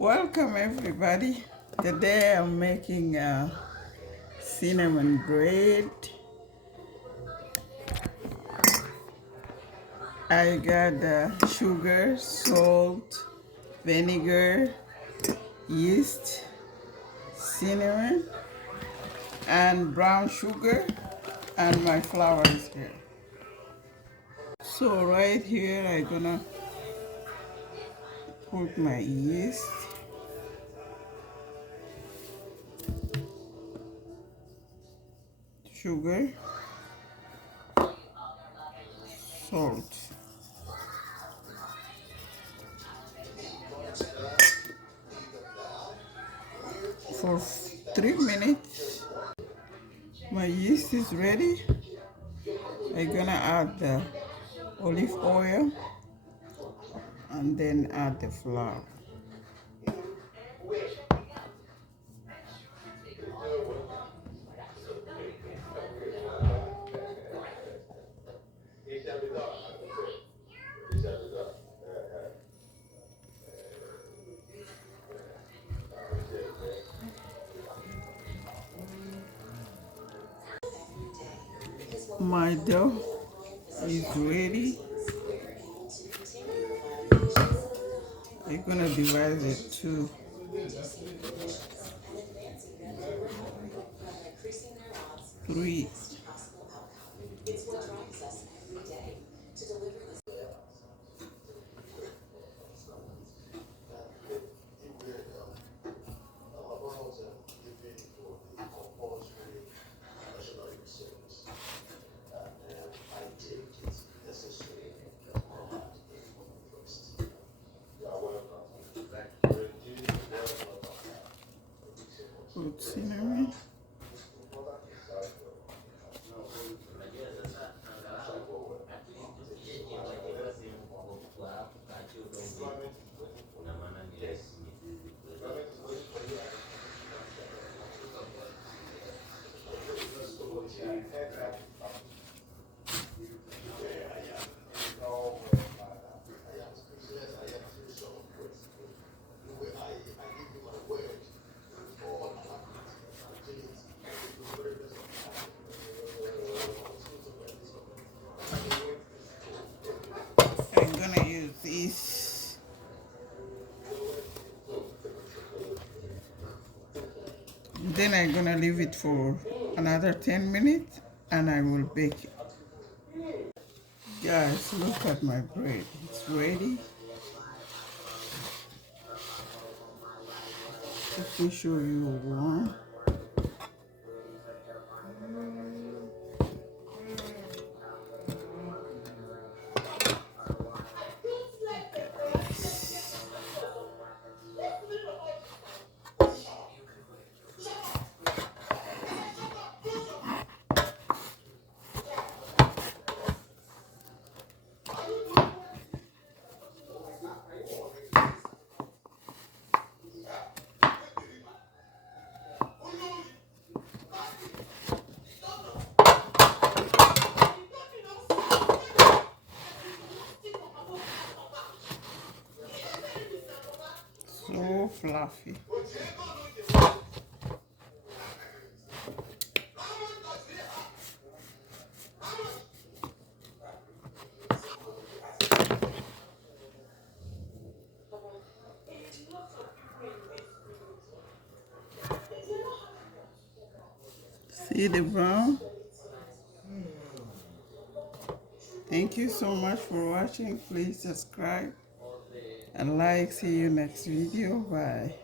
Welcome everybody. Today I'm making cinnamon bread. I got sugar, salt, vinegar, yeast, cinnamon, and brown sugar, and my flour is here. So right here I'm gonna put my yeast, sugar, salt. For 3 minutes, my yeast is ready. I'm gonna add the olive oil and then add the flour. My dough is ready. I'm gonna divide it to three. Put cinnamon. I'm gonna use this. Then I'm gonna leave it for another 10 minutes and I will bake it. Guys, look at my bread. It's ready. Let me show you one. So fluffy. See the brown? Thank you so much for watching. Please subscribe and like. See you next video. Bye.